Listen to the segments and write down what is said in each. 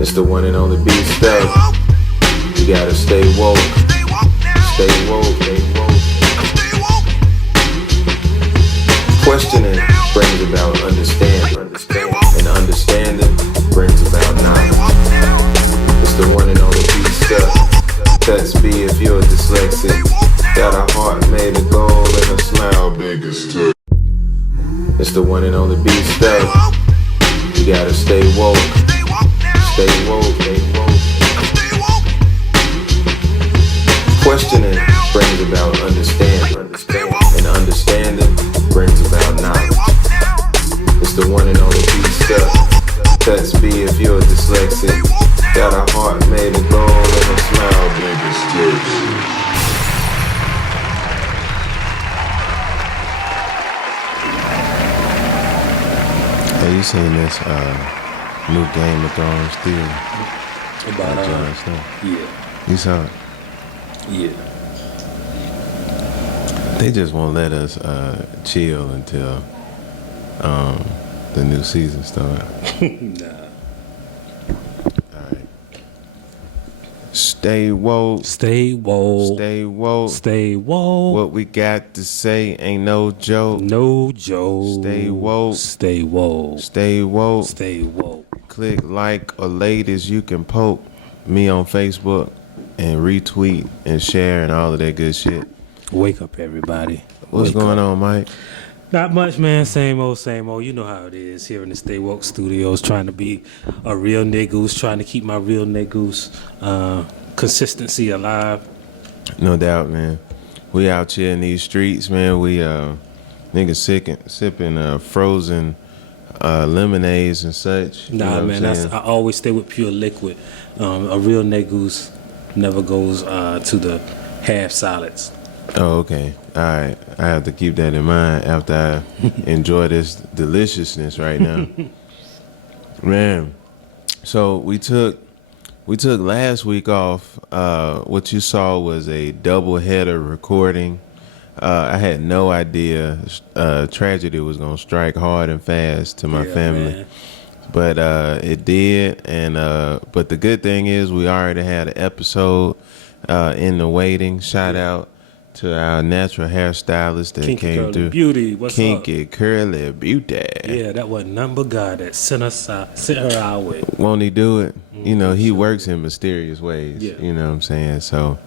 It's the one and only BStuc. You gotta stay woke. Stay woke, stay woke. Questioning brings about understanding. And understanding brings about knowledge. It's the one and only BStuc. Touch B if you're dyslexic. Got a heart made of gold and a smile big as stick. It's the one and only BStuc. You gotta stay woke. Stay woke, stay woke. Questioning brings about understanding. And understanding brings about knowledge. It's the one and only BStuc. Touch B if you're dyslexic. Got a heart made of gold and a smile big as stick. Hey, you seen this new Game of Thrones theory? About Jon Snow? Yeah. You saw it? Yeah. They just won't let us chill until the new season starts. Nah. Alright. Stay woke. Stay woke. Stay woke. Stay woke. What we got to say ain't no joke. No joke. Stay woke. Stay woke. Stay woke. Stay woke. Click like or latest. You can poke me on Facebook and retweet and share and all of that good shit. Wake up, everybody. What's going on, Mike? Not much, man. Same old, same old. You know how it is here in the StayWoke studios, trying to be a real niggoose, trying to keep my real niggoose consistency alive. No doubt, man. We out here in these streets, man. We niggas sipping frozen lemonades and such. Nah, man. I always stay with pure liquid. A real niggoose never goes to the half solids. Oh, okay. All right. I have to keep that in mind after I enjoy this deliciousness right now. Man, so we took last week off. What you saw was a double header recording. I had no idea tragedy was gonna strike hard and fast to my family. Man. But it did, and but the good thing is we already had an episode in the waiting. Shout out to our natural hairstylist that Kinky came Curly through. Beauty, what's Kinky up? Curly Beauty. Yeah, that was none but God that sent her our way. Won't he do it? You know, he works in mysterious ways. Yeah. You know what I'm saying? So,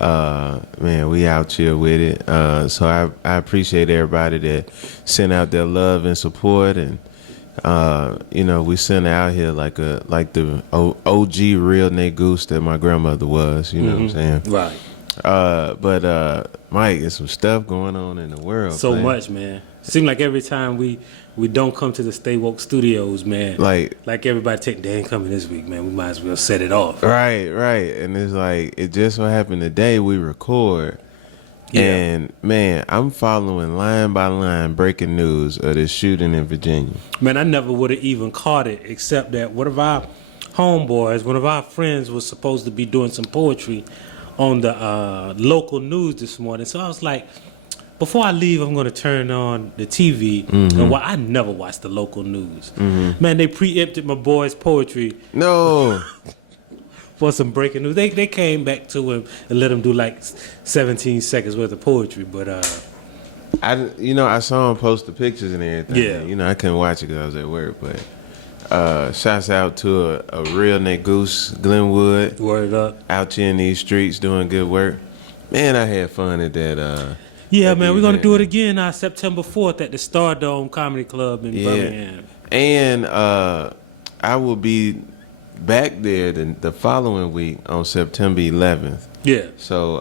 man, we out here with it. So I appreciate everybody that sent out their love and support, and you know, we sent out here like the OG real niggoose that my grandmother was. You know what I'm saying? Right. But Mike, there's some stuff going on in the world. So man. much, man. Seems like every time we don't come to the StayWoke studios, man. Like everybody they ain't coming this week, man. We might as well set it off. Right. And it's like, it just so happened today we record. Yeah. And man, I'm following line by line breaking news of this shooting in Virginia. Man, I never would have even caught it, except that one of our homeboys, one of our friends was supposed to be doing some poetry on the local news this morning. So I was like, before I leave, I'm going to turn on the TV. And I never watch the local news. Man, they preempted my boy's poetry. No. For some breaking news. They came back to him and let him do like 17 seconds worth of poetry. But I saw him post the pictures and everything. Yeah. You know, I couldn't watch it because I was at work. But shouts out to a real niggoose, Glenwood. Word up. Out here in these streets doing good work. Man, I had fun at that. Yeah, man, we're going to do it again September 4th at the Stardome Comedy Club in Birmingham. And I will be back there the following week on September 11th. Yeah. So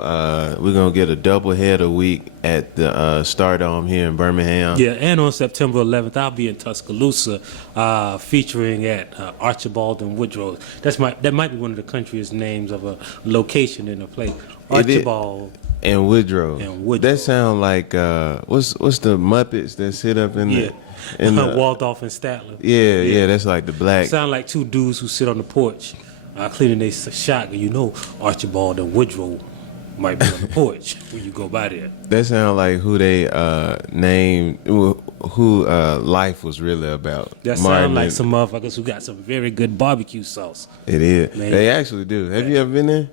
we're going to get a double header week at the Stardome here in Birmingham. Yeah, and on September 11th, I'll be in Tuscaloosa featuring at Archibald and Woodrow. That might be one of the country's names of a location in a place. Archibald and Woodrow. Woodrow. That sound like, what's the Muppets that sit up in the... Waldorf and Statler. Yeah, that's like the black... Sound like two dudes who sit on the porch cleaning their shotgun. You know, Archibald and Woodrow might be on the porch when you go by there. That sound like who they named, life was really about. That Martin sound like and- some motherfuckers who got some very good barbecue sauce. It is. Man. They actually do. Have you ever been there?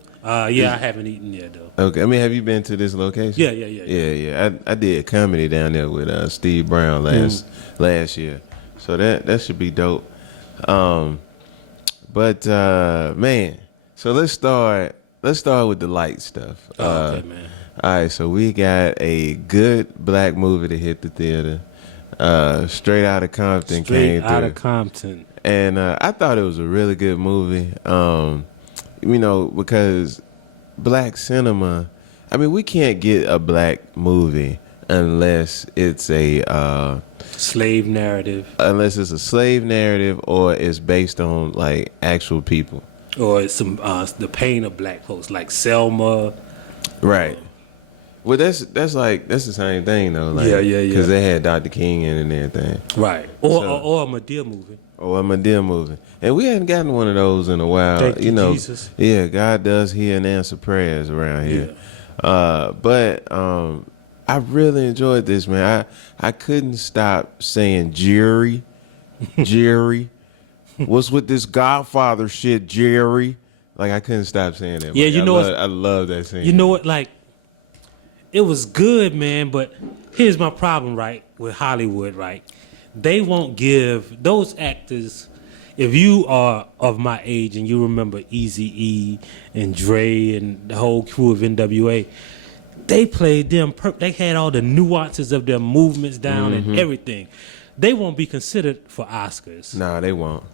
Yeah, I haven't eaten yet though. Okay. I mean, have you been to this location? Yeah. I did comedy down there with Steve Brown last year, so that should be dope. But man, so let's start with the light stuff. Okay, man. All right, so we got a good black movie to hit the theater. Straight Outta Compton Straight came Outta through. Compton. And I thought it was a really good movie. Because black cinema, I mean, we can't get a black movie unless it's a Slave narrative. unless it's a slave narrative or it's based on like actual people. Or it's some the pain of black folks, like Selma. Right. Well, that's the same thing though. Like, Yeah. Because they had Dr. King in it and everything. Right. Or a Madea movie. Or a Madea movie. And we hadn't gotten one of those in a while. Thank you, know, Jesus. Yeah, God does hear and answer prayers around here. But I really enjoyed this, man. I couldn't stop saying Jerry. What's with this Godfather shit, Jerry? Like, I couldn't stop saying that. Yeah, Like, you know I love that scene. You know what? Like, it was good, man. But here's my problem, right, with Hollywood, right? They won't give those actors. If you are of my age and you remember Eazy-E and Dre and the whole crew of NWA, they played them. They had all the nuances of their movements down and everything. They won't be considered for Oscars. Nah, they won't.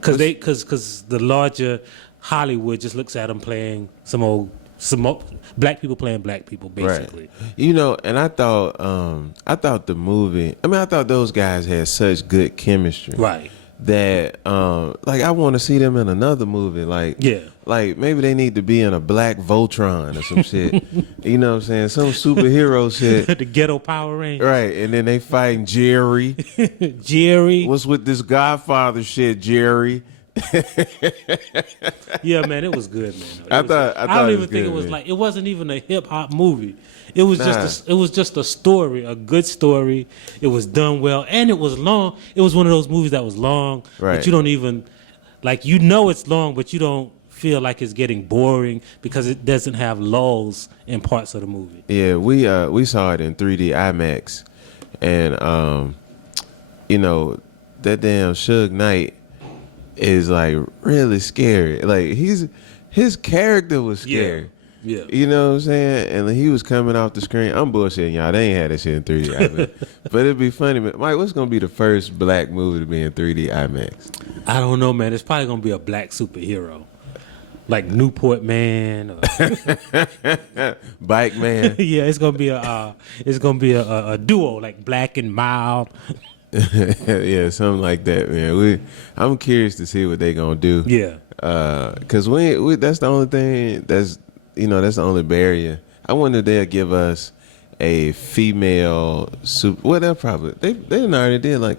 Because the larger Hollywood just looks at them playing some old black people playing black people, basically. Right. You know, and I thought the movie. I mean, I thought those guys had such good chemistry. Right. That like I want to see them in another movie. Like like maybe they need to be in a Black Voltron or some shit. You know what I'm saying? Some superhero shit. The Ghetto Power Rangers. Right, and then they fighting Jerry. Jerry. What's with this Godfather shit, Jerry? Yeah, man, it was good, man. I thought I don't it even was think good, it was man. like it wasn't even a hip hop movie. It was just a story, a good story. It was done well, and it was long. It was one of those movies that was long, Right. but you don't even it's long, but you don't feel like it's getting boring because it doesn't have lulls in parts of the movie. Yeah, we saw it in 3D IMAX, and that damn Suge Knight is like really scary. Like his character was scary. Yeah. You know what I'm saying? And he was coming off the screen. I'm bullshitting y'all. They ain't had that shit in 3D IMAX. But it'd be funny. Man. Mike, what's gonna be the first black movie to be in 3D IMAX? I don't know, man. It's probably gonna be a black superhero, like Newport Man. Or Bike Man. yeah, it's gonna be a duo, like Black and Mild. Yeah, something like that, man. I'm curious to see what they gonna do. Yeah. Cause we that's the only thing that's the only barrier. I wonder if they'll give us a female super. Well, they'll probably they already did like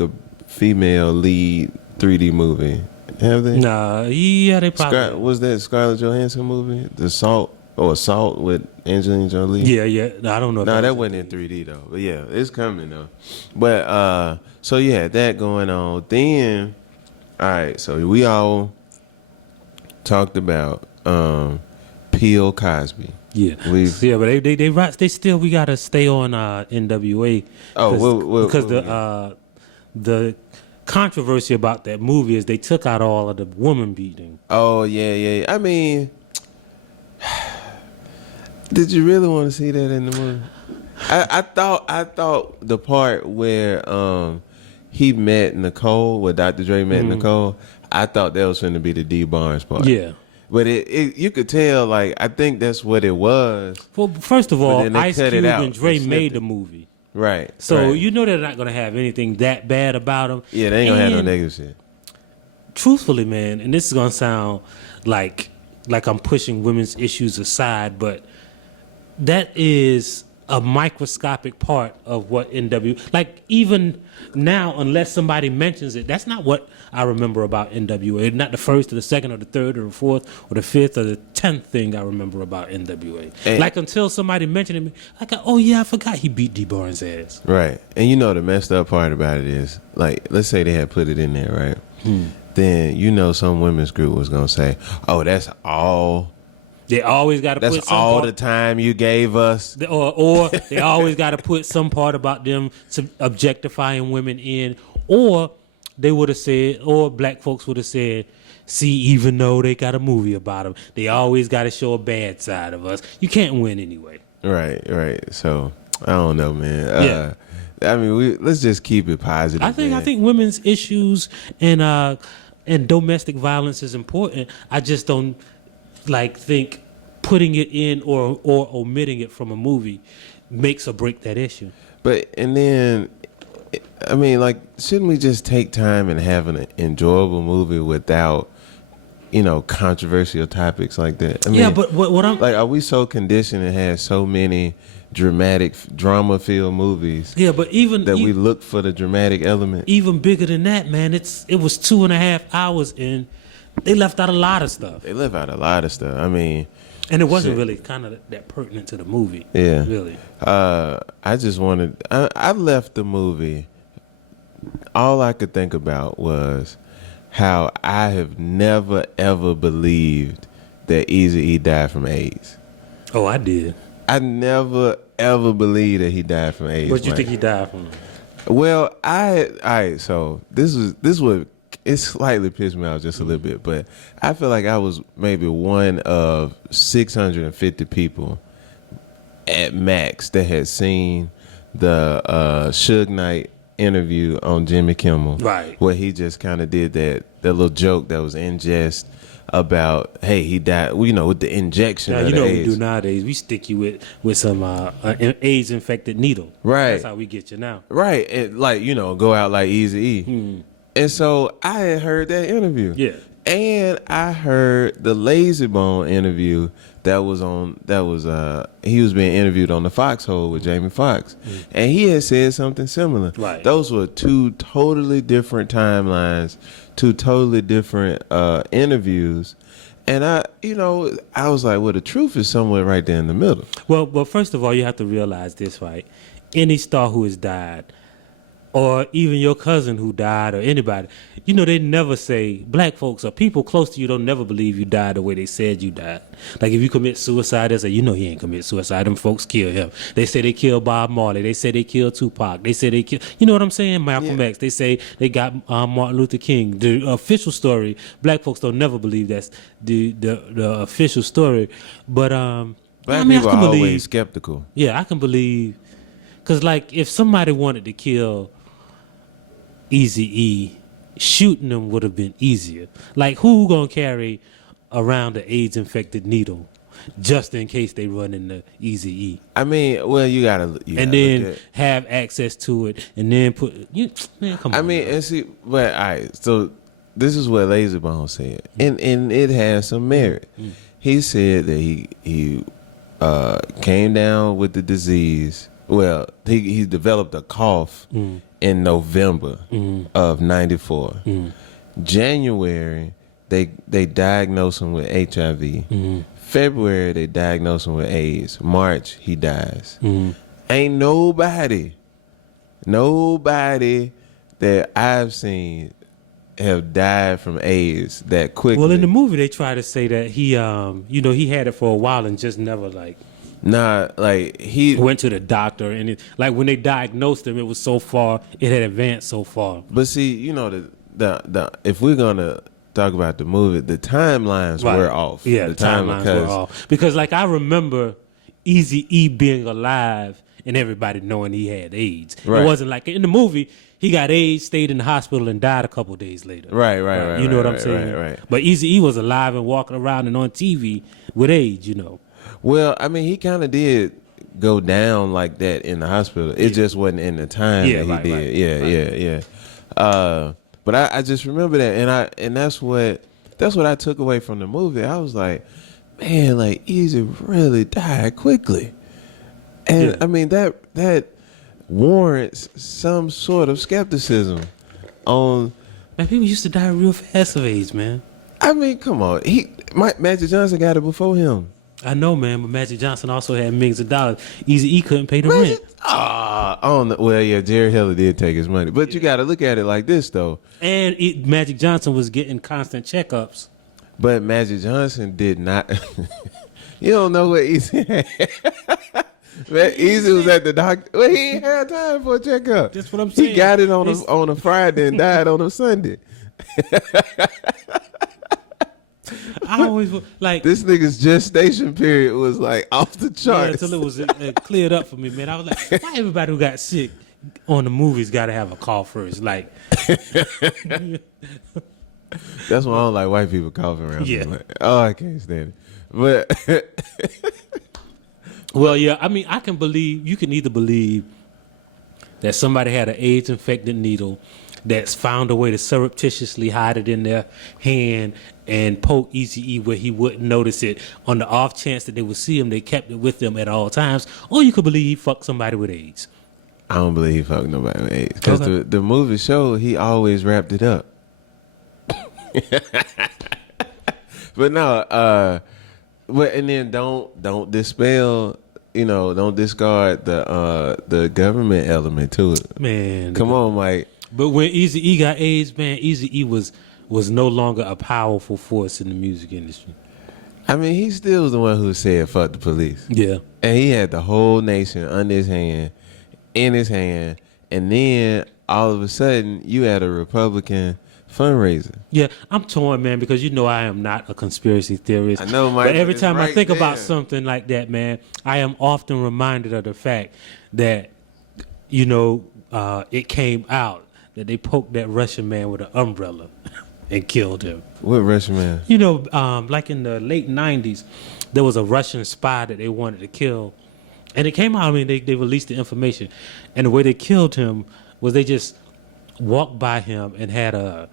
a female lead 3D movie. Have they? Nah, yeah, they probably. Was that Scarlett Johansson movie, Assault with Angelina Jolie? Yeah. I don't know. No, that wasn't in 3D though. But yeah, it's coming though. But so yeah, that going on. Then, all right. So we all talked about P.O. Cosby. Yeah, but they still we gotta stay on NWA. Oh, because the controversy about that movie is they took out all of the woman beating. Oh yeah. I mean, did you really want to see that in the movie? I thought the part where he met Nicole, where Dr. Dre met Nicole, I thought that was going to be the D Barnes part. Yeah. But it you could tell, like, I think that's what it was. Well, first of all, then they Ice cut Cube it out. and Dre They made snipped the it. movie. Right. So right. you know they're not going to have anything that bad about them. Yeah, they ain't going to have no And negative shit. truthfully, man, and this is going to sound like I'm pushing women's issues aside, but that is a microscopic part of what NW. Like even now, unless somebody mentions it, that's not what I remember about NWA. Not the first or the second or the third or the fourth or the fifth or the 10th thing I remember about NWA. Like until somebody mentioned it, like, oh yeah, I forgot he beat D Barnes' ass. Right. And the messed up part about it is, like, let's say they had put it in there, right? Then some women's group was gonna say, "Oh, that's all." They always got to put That's some all part, the time you gave us. or they always got to put some part about them objectifying women in, or they would have said, or black folks would have said, see, even though they got a movie about them, they always got to show a bad side of us. You can't win anyway. Right. So I don't know, man. I mean, let's just keep it positive. I think women's issues and domestic violence is important. I just don't think putting it in or omitting it from a movie makes or break that issue. But and then, I mean, like, shouldn't we just take time and have an enjoyable movie without, controversial topics like that? I mean, but what I'm like, are we so conditioned to have so many dramatic, drama-filled movies? Yeah, but even that we look for the dramatic element. Even bigger than that, man. It was 2.5 hours in. They left out a lot of stuff. I mean, and it wasn't really kind of that pertinent to the movie. Yeah, really. I just wanted. I left the movie. All I could think about was how I have never ever believed that Eazy-E died from AIDS. Oh, I did. I never ever believed that he died from AIDS. What you think he died from? Well, so this would. It slightly pissed me off just a little bit, but I feel like I was maybe one of 650 people at max that had seen the Suge Knight interview on Jimmy Kimmel, right? Where he just kind of did that little joke that was in jest about, hey, he died, with the injection. Now, what we do nowadays. We stick you with some AIDS infected needle, right? That's how we get you now, right? And go out like Eazy-E. And so I had heard that interview. Yeah. And I heard the Lazy Bone interview he was being interviewed on the Foxhole with Jamie Foxx. And he had said something similar. Right. Those were two totally different timelines, two totally different interviews. And I was like, well, the truth is somewhere right there in the middle. Well, first of all, you have to realize this, right? Any star who has died, or even your cousin who died, or anybody, they never say, black folks or people close to you don't never believe you died the way they said you died. Like if you commit suicide, they say, he ain't commit suicide. Them folks killed him. They say they killed Bob Marley. They say they killed Tupac. They say they killed, you know what I'm saying? Malcolm X. They say they got Martin Luther King. The official story, black folks don't never believe that's the official story. But black people are always skeptical. Yeah, I can believe, because like if somebody wanted to kill Eazy-E, shooting them would have been easier. Like, who gonna carry around the AIDS-infected needle just in case they run into Eazy-E? I mean, well, you gotta and then have access to it, and then man, come on. I mean, and see, but all right. So this is what Lazy Bone said, and it has some merit. He said that he came down with the disease. Well, he developed a cough in November of '94. January, they diagnosed him with HIV. February, they diagnosed him with AIDS. March, he dies. Ain't nobody that I've seen have died from AIDS that quickly. Well, in the movie, they try to say that he he had it for a while and just never Nah, like he went to the doctor, and when they diagnosed him, it was so far, it had advanced so far. But see, the if we're gonna talk about the movie, the timelines were off. Yeah, the timelines were off because I remember Eazy-E being alive and everybody knowing he had AIDS. Right. It wasn't like in the movie he got AIDS, stayed in the hospital, and died a couple days later. Right. You know what I'm saying? Right. But Eazy-E was alive and walking around and on TV with AIDS. Well, I mean, he kind of did go down like that in the hospital. It just wasn't in the time that he did. Yeah. But I just remember that, and that's what I took away from the movie. I was like, man, like Eazy really died quickly. And Yeah. I mean that warrants some sort of skepticism on. Man, people used to die real fast of AIDS, man. I mean, come on. Magic Johnson got it before him. I know, man, but Magic Johnson also had millions of dollars. Eazy-E couldn't pay the rent. I don't know. Well, yeah, Jerry Heller did take his money, but you got to look at it like this, though. And Magic Johnson was getting constant checkups. But Magic Johnson did not. You don't know what Easy had. Man, Easy was at the doctor. Well, he ain't had time for a checkup. That's what I'm saying. He got it on a Friday and died on a Sunday. I always like This nigga's gestation period was like off the yeah, charts. until it was cleared up for me, man. I was like, why everybody who got sick on the movies got to have a call first? Like, That's why I don't like white people coughing around me. Yeah. Like, oh, I can't stand it. But well, yeah, I mean, you can either believe that somebody had an AIDS infected needle that's found a way to surreptitiously hide it in their hand and poke Eazy-E where he wouldn't notice it. On the off chance that they would see him, they kept it with them at all times. Or you could believe he fucked somebody with AIDS. I don't believe he fucked nobody with AIDS. Because Okay. the movie showed he always wrapped it up. But no, but and then don't dispel, don't discard the government element to it. Man. Come on, Mike. But when Eazy-E got AIDS, man, Eazy-E was no longer a powerful force in the music industry. I mean, he still was the one who said fuck the police. Yeah. And he had the whole nation under his hand, in his hand, and then all of a sudden you had a Republican fundraiser. Yeah, I'm torn, man, because I am not a conspiracy theorist. I know, Mike, but every it's time I right think about there. something like that, man, I am often reminded of the fact that, it came out that they poked that Russian man with an umbrella and killed him. What Russian man? Like in the late 90s, there was a Russian spy that they wanted to kill. And it came out, I mean, they released the information. And the way they killed him was they just walked by him and had a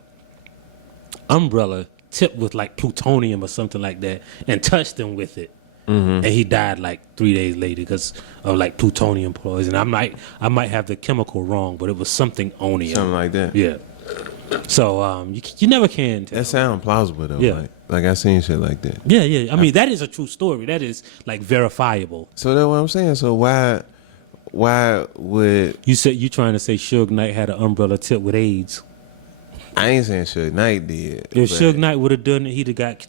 umbrella tipped with like plutonium or something like that and touched him with it. And he died like 3 days later because of like plutonium poison. I might have the chemical wrong, but it was something onium. Something like that. Yeah. So you never can tell. That sound plausible though. Yeah. Like I seen shit like that. Yeah. I mean, that is a true story. That is like verifiable. So that's what I'm saying. So why would You said you trying to say Suge Knight had an umbrella tipped with AIDS. I ain't saying Suge Knight did. If but- Suge Knight would have done it, he'd have got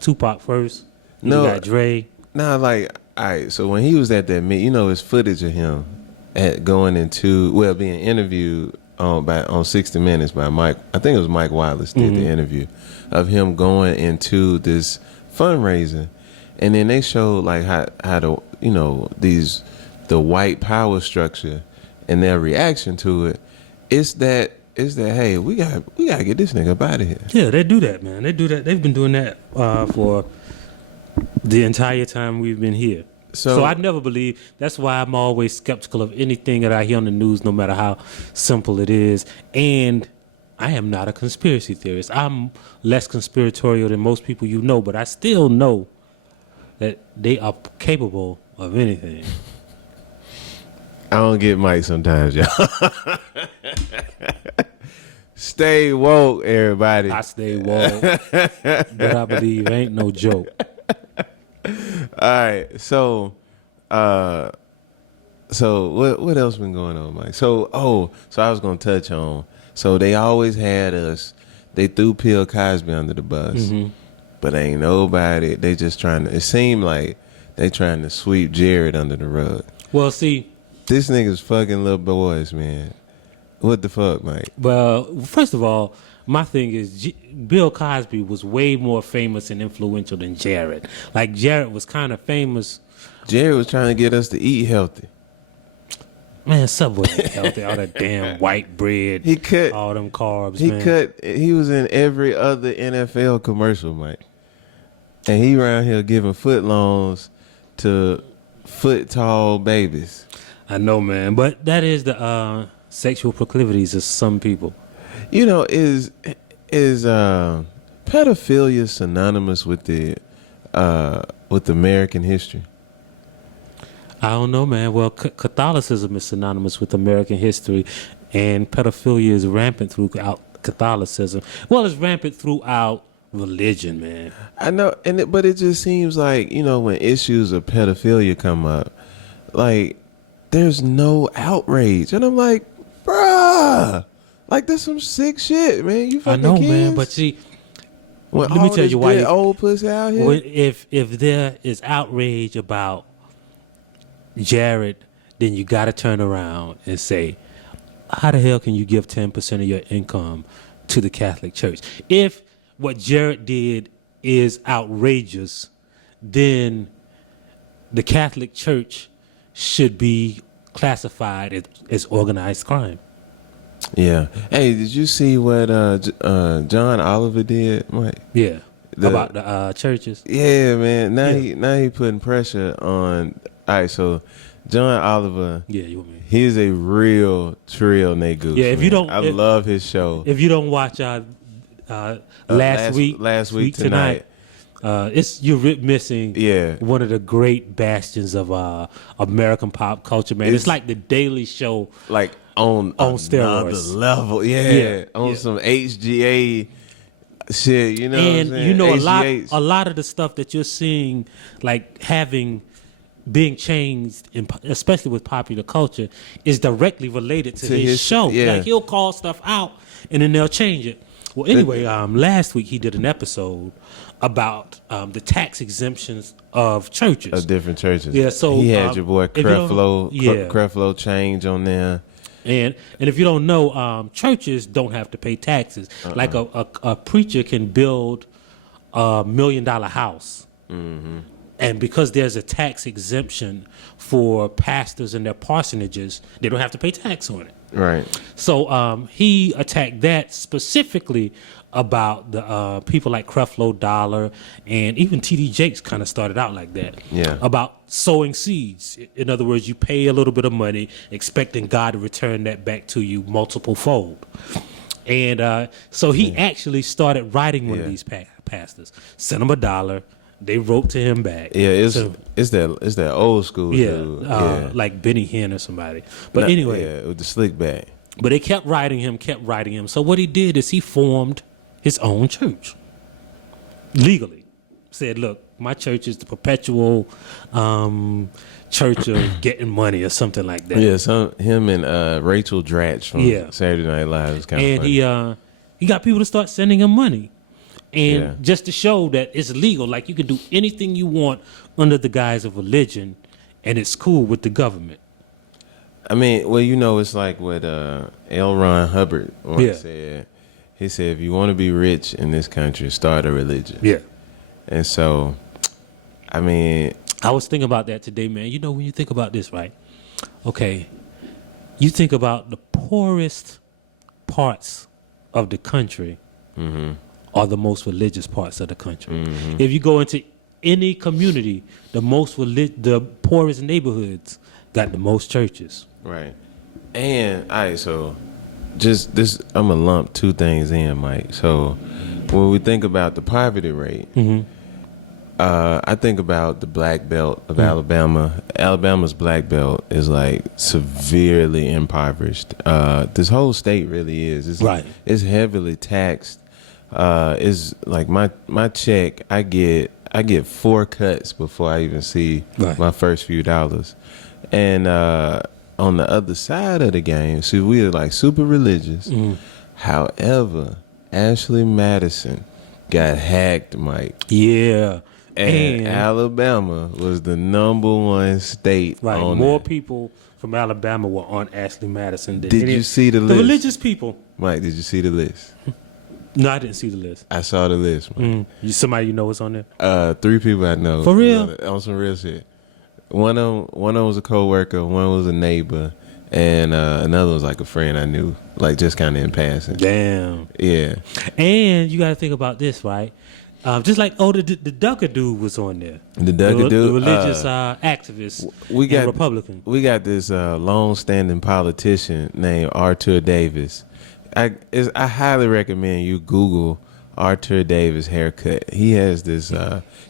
Tupac first. He'd No. have got Dre. Nah, like, all right, so when he was at that meet, his footage of him being interviewed on 60 Minutes by Mike, I think it was Mike Wallace did the interview of him going into this fundraiser. And then they showed like how the white power structure and their reaction to it. It's that hey, we gotta get this nigga up out of here. Yeah, they do that, man. They do that. They've been doing that for the entire time we've been here. So I never believe. That's why I'm always skeptical of anything that I hear on the news, no matter how simple it is. And I am not a conspiracy theorist. I'm less conspiratorial than most people but I still know that they are capable of anything. I don't get Mike sometimes, y'all. Stay woke, everybody. I stay woke, but I believe ain't no joke. All right, so what else been going on, Mike? So I was gonna touch on. So they always had us. They threw Bill Cosby under the bus, but ain't nobody. They just trying to. It seemed like they trying to sweep Jared under the rug. Well, see, This nigga's fucking little boys, man. What the fuck, Mike? well, first of all, my thing is Bill Cosby was way more famous and influential than Jared. Like, Jared was kind of famous. Jared was trying to get us to eat healthy. Man, Subway ain't healthy. All that damn white bread. He cut- all them carbs, man. He was in every other NFL commercial, Mike. And he around here giving footlongs to foot tall babies. I know, man. But that is the sexual proclivities of some people. Is pedophilia synonymous with the with American history? I don't know, man. Well, Catholicism is synonymous with American history, and pedophilia is rampant throughout Catholicism. Well, it's rampant throughout religion, man. I know, but it just seems like, when issues of pedophilia come up, like there's no outrage, and I'm like, bruh, like that's some sick shit, man. You fucking I know, kids? man. But see, When let me all tell this you why. good old pussy out here. If there is outrage about Jared, then you got to turn around and say, how the hell can you give 10% of your income to the Catholic Church? If what Jared did is outrageous, then the Catholic Church should be classified as organized crime. Yeah. Hey, did you see what John Oliver did, Mike? Yeah. About the churches. Yeah, man. Yeah. He putting pressure on. All right, so John Oliver. Yeah, you want me? He's a real trill nigga. Yeah, if you don't, I love his show. If you don't watch last week tonight, you're missing one of the great bastions of American pop culture, man. It's like the Daily Show, like on steroids level, on some HGA shit, and what I'm saying? a lot of the stuff that you're seeing, like being changed, especially with popular culture, is directly related to his show. Yeah. Like he'll call stuff out and then they'll change it. Well, anyway, last week he did an episode about the tax exemptions of churches. Of different churches. Yeah, so he had your boy Creflo change on there. And if you don't know, churches don't have to pay taxes. Like a preacher can build $1 million house. Mm-hmm. And because there's a tax exemption for pastors and their parsonages, they don't have to pay tax on it. Right. So he attacked that specifically about the people like Creflo Dollar, and even TD Jakes kind of started out like that. Yeah. About sowing seeds. In other words, you pay a little bit of money expecting God to return that back to you multiple fold. And so he actually started writing one of these pastors, sent him $1. They wrote to him back. Yeah, it's that old school dude. Like Benny Hinn or somebody. But anyway, with the slick back. But they kept writing him. So what he did is he formed his own church legally. Said, look, my church is the perpetual church of getting money or something like that. Yeah, him and Rachel Dratch from Saturday Night Live was kind of funny. And he got people to start sending him money. And just to show that it's legal, like you can do anything you want under the guise of religion, and it's cool with the government. I mean, well, it's like what L. Ron Hubbard said. He said, if you want to be rich in this country, start a religion. Yeah. And so, I mean, I was thinking about that today, man. When you think about this, right? Okay, you think about the poorest parts of the country. Mm-hmm. Are the most religious parts of the country. Mm-hmm. If you go into any community, the poorest neighborhoods got the most churches. Right. And all right, so just this, I'm gonna lump two things in, Mike. So when we think about the poverty rate, mm-hmm. I think about the black belt of Alabama. Alabama's black belt is like severely impoverished. This whole state really is. It's heavily taxed. Is like my check. I get 4 cuts before I even see my first few dollars. And on the other side of the game, see, we are like super religious. Mm. However, Ashley Madison got hacked, Mike. Yeah. And Alabama was the #1 state. Right. On More that. people from Alabama were on Ashley Madison than Did you see the list? The religious people. Mike, did you see the list? No, I didn't see the list. I saw the list, man. Somebody you know was on there? 3 people I know. For real? On some real shit. One of them was a coworker, one was a neighbor, and another was like a friend I knew, like just kind of in passing. Damn. Yeah. And you got to think about this, right? Just like the Ducker dude was on there. The Ducker dude, the religious activist, Republican. We got this long-standing politician named Arthur Davis. I highly recommend you Google Arthur Davis haircut. He has this.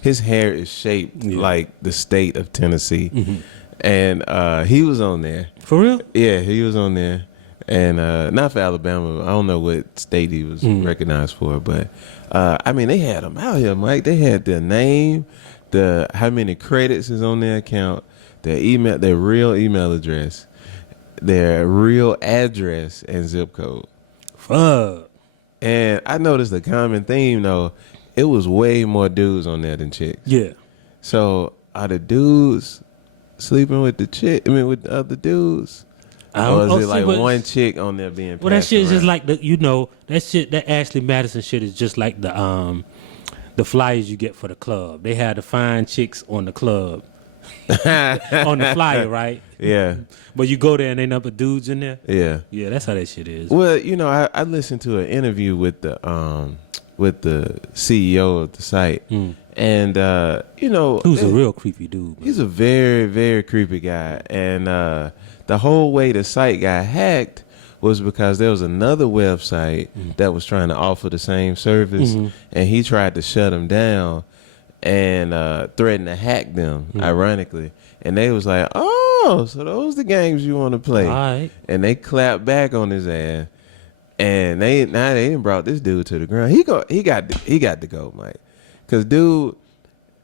His hair is shaped like the state of Tennessee, And he was on there. For real? Yeah, he was on there. And not for Alabama. I don't know what state he was recognized for, but I mean, they had him out here, Mike. They had their name, how many credits is on their account, their email, their real email address, their real address and zip code. Fuck. And I noticed a common theme though. It was way more dudes on there than chicks. Yeah. So are the dudes sleeping with the chick? I mean, with the other dudes? Or is it like one chick on there being passed that shit is just around? like that shit, that Ashley Madison shit is just like the flyers you get for the club. They had the fine chicks on the club. On the flyer, right? Yeah. But you go there and ain't nothing but dudes in there? Yeah. Yeah, that's how that shit is. Well, I listened to an interview with the CEO of the site. And Who's a real creepy dude, man. He's a very, very creepy guy. And the whole way the site got hacked was because there was another website that was trying to offer the same service, and he tried to shut them down and threatened to hack them, ironically. And they was like, oh, so those the games you want to play. All right. And they clapped back on his ass. And they done brought this dude to the ground. He got to go, Mike. Cause dude,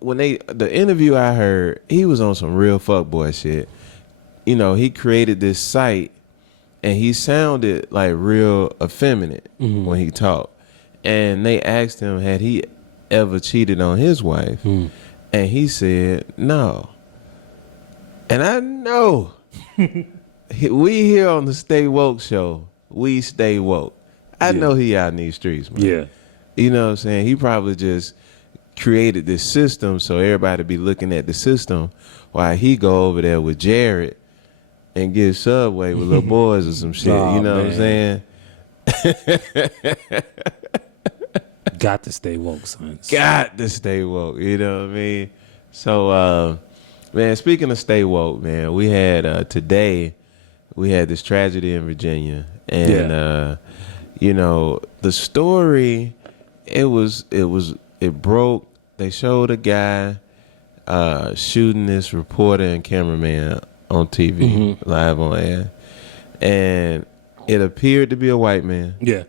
the interview I heard, he was on some real fuckboy shit. He created this site, and he sounded like real effeminate when he talked. And they asked him, had he ever cheated on his wife? And he said no. And I know we here on the Stay Woke show, we stay woke. I know he out in these streets, man. Yeah. You know what I'm saying? He probably just created this system so everybody be looking at the system while he go over there with Jared and get Subway with little boys or some shit. Oh, you know man. what I'm saying? Got to stay woke, son. Got to stay woke. You know what I mean? So, man, speaking of stay woke, man, we had today, we had this tragedy in Virginia. And, the story, it broke. They showed a guy shooting this reporter and cameraman on TV, live on air. And it appeared to be a white man. Yeah.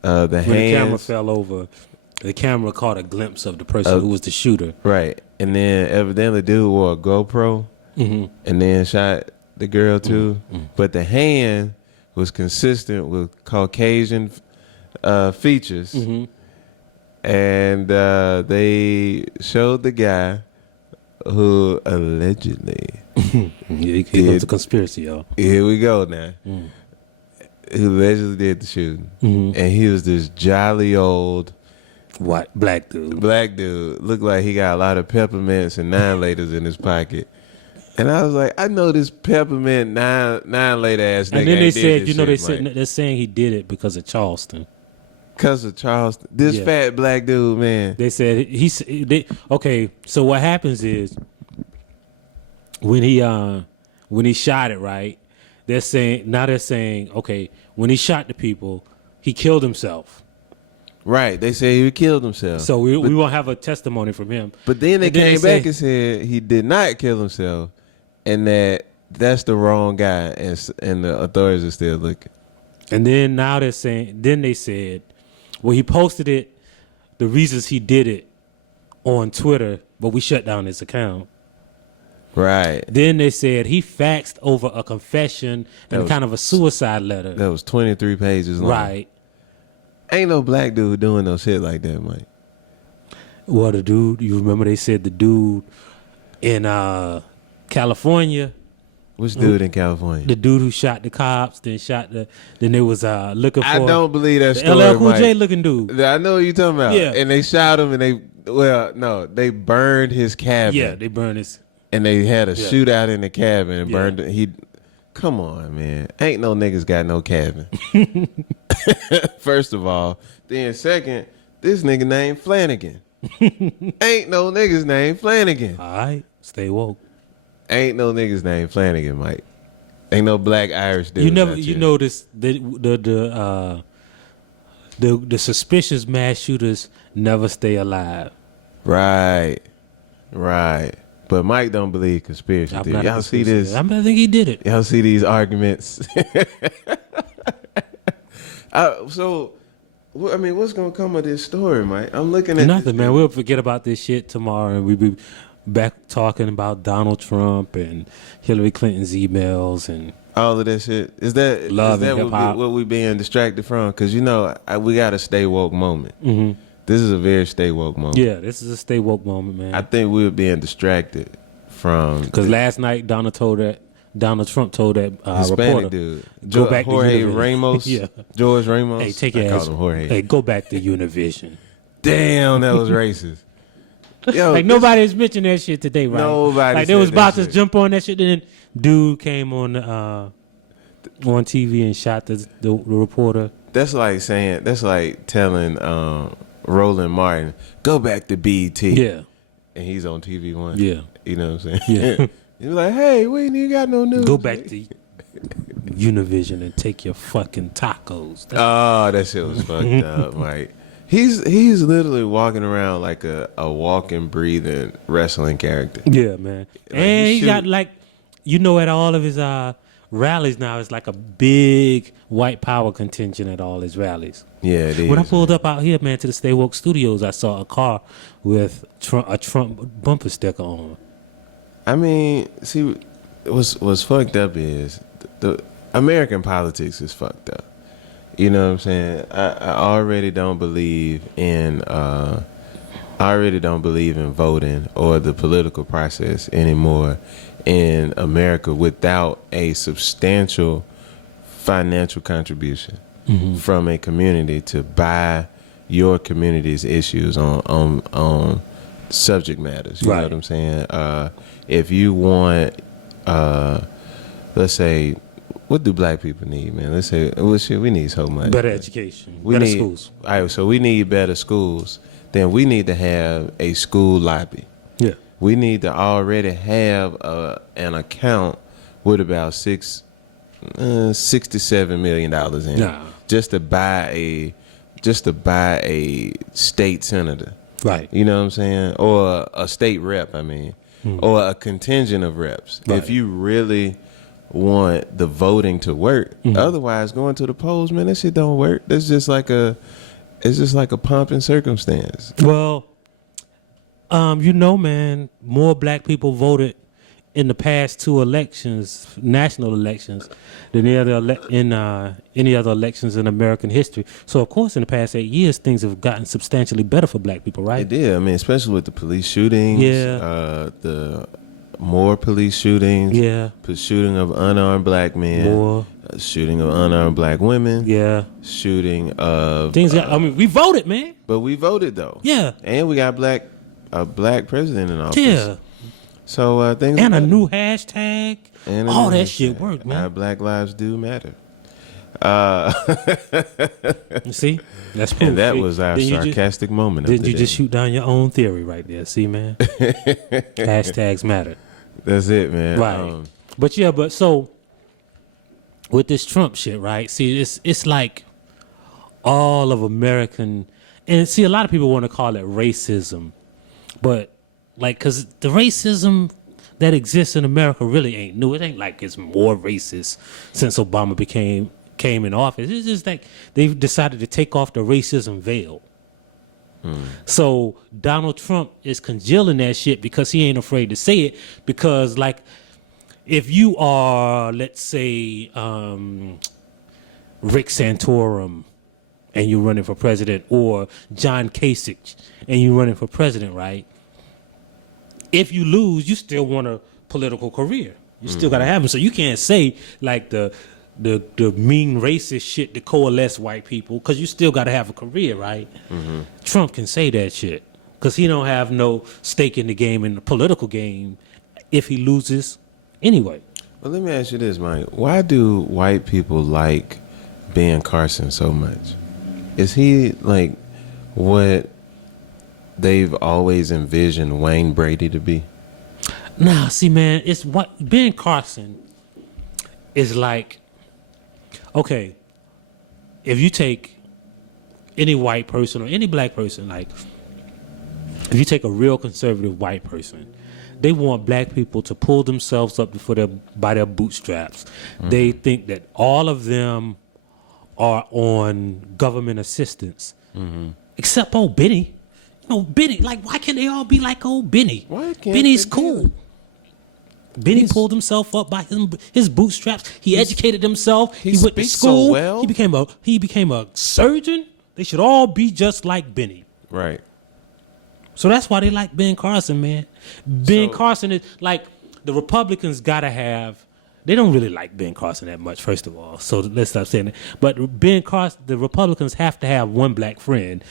When the camera fell over, the camera caught a glimpse of the person who was the shooter. Right. And then evidently the dude wore a GoPro and then shot the girl too. But the hand was consistent with Caucasian features. And they showed the guy who allegedly He was a conspiracy, y'all. here we go now. Who allegedly did the shooting. And he was this jolly old Black dude. Looked like he got a lot of peppermints and 9-laters in his pocket. And I was like, I know this peppermint 9-later ass nigga. And then they ain't said, did this shit, they're saying he did it because of Charleston. Because of Charleston. This fat black dude, man. They said okay. So what happens is when he shot it, right? They're saying okay, when he shot the people, he killed himself. Right. They say he killed himself. So we won't have a testimony from him. But then they came back and said he did not kill himself, and that's the wrong guy, and the authorities are still looking. And then now they said, well, he posted it, the reasons he did it on Twitter, but we shut down his account. Right. Then they said he faxed over a confession and kind of a suicide letter. That was 23 pages long. Right. Ain't no black dude doing no shit like that, Mike. Well, the dude, you remember they said the dude in California. Which dude in California? The dude who shot the cops, then they was looking for. I don't believe that story, LL Cool Mike. J looking dude. I know what you're talking about. Yeah. And they shot him, and they burned his cabin. Yeah, they burned his. And they had a shootout in the cabin and burned it. Come on, man. Ain't no niggas got no cabin. First of all. Then second, this nigga named Flanagan. Ain't no niggas named Flanagan. All right, stay woke. Ain't no niggas named Flanagan, Mike. Ain't no black Irish dude. You notice the suspicious mass shooters never stay alive. Right. But Mike don't believe conspiracy I'm theory. not a Y'all see conspiracy this? theorist. I think he did it. Y'all see these arguments? So, I mean, what's gonna come of this story, Mike? I'm looking at Nothing, man. We'll forget about this shit tomorrow, and we'll be back talking about Donald Trump and Hillary Clinton's emails and all of that shit. Is that Love and what hip-hop. we being distracted from? Because we got a stay woke moment. Mm-hmm. This is a very stay woke moment. Yeah, this is a stay woke moment, man. I think we were being distracted from Because last night Donald Trump told that Hispanic reporter, dude, go back Jorge to Univision. Ramos. Yeah. George Ramos. Hey, take I your call ass. him Jorge. Hey, go back to Univision. Damn, that was racist. Yo, Like nobody's mentioned that shit today, right? Nobody Like they said was that about to shit. jump on that shit, then dude came on TV and shot the reporter. That's like telling Roland Martin, go back to BET. Yeah, And he's on TV One. yeah. You know what I'm saying? Yeah. You're like, hey, we ain't even got no news. Go back to Univision and take your fucking tacos. Oh, that shit was fucked up, Mike. He's literally walking around like a walking, breathing wrestling character. Yeah, man. Like, And you he got like, at all of his rallies now, it's like a big white power contingent at all his rallies. Yeah, it is. When I pulled up out here, man, to the StayWoke Studios, I saw a car with a Trump bumper sticker on. I mean, see, what's fucked up is the American politics is fucked up. You know what I'm saying? I already don't believe in voting or the political process anymore in America without a substantial financial contribution from a community to buy your community's issues on subject matters. You know what I'm saying? If you want, let's say, what do black people need, man? Let's say, well, shit, we need so much. Better education, We better need, schools. All right, so we need better schools. Then we need to have a school lobby. Yeah. We need to already have an account with about $67 million in it, just to buy a state senator. Right. You know what I'm saying? Or a state rep, I mean. Or a contingent of reps. Right. If you really want the voting to work. Otherwise, going to the polls, man, that shit don't work. It's just like a pomp and circumstance. Well, man, more black people voted in the past two elections, national elections, than any other elections in American history. So, of course, in the past 8 years, things have gotten substantially better for black people, right? It did. I mean, especially with the police shootings. Yeah. The more police shootings. Yeah. The shooting of unarmed black men. More. Shooting of unarmed black women. Yeah. Shooting of Things we voted, man. But we voted though. Yeah. And we got a black president in office. Yeah. So things And a matter. new hashtag. And All that hashtag. shit worked, man. Our Black lives do matter. You see? That's proof. And that See? was our Then you just- sarcastic moment. Did you just shoot down your own theory right there? See, man? Hashtags matter. That's it, man. Right. But so with this Trump shit, right? See, it's like all of American, and see, a lot of people want to call it racism, but like, cause the racism that exists in America really ain't new. It ain't like it's more racist since Obama came in office. It's just like they've decided to take off the racism veil. So Donald Trump is congealing that shit because he ain't afraid to say it. Because like, if you are, let's say, Rick Santorum and you're running for president, or John Kasich and you're running for president, right? If you lose, you still want a political career. You still gotta have them. So you can't say like the mean racist shit to coalesce white people, because you still got to have a career, right? Trump can say that shit because he don't have no stake in the game, in the political game, if he loses anyway. Well, let me ask you this, Mike. Why do white people like Ben Carson so much? Is he like what they've always envisioned Wayne Brady to be? Nah, see, man, it's what Ben Carson is like. Okay, if you take any white person or any black person, like, if you take a real conservative white person, they want black people to pull themselves up by their bootstraps. Mm-hmm. They think that all of them are on government assistance, except old Benny. Benny, like, why can't they all be like old Benny? Benny's cool. Benny pulled himself up by his bootstraps. He educated himself. He went to school. So well. He became a surgeon. They should all be just like Benny. Right. So that's why they like Ben Carson, man. Ben Carson is like, the Republicans gotta have. They don't really like Ben Carson that much, first of all. So let's stop saying that. But Ben Carson, the Republicans have to have one black friend.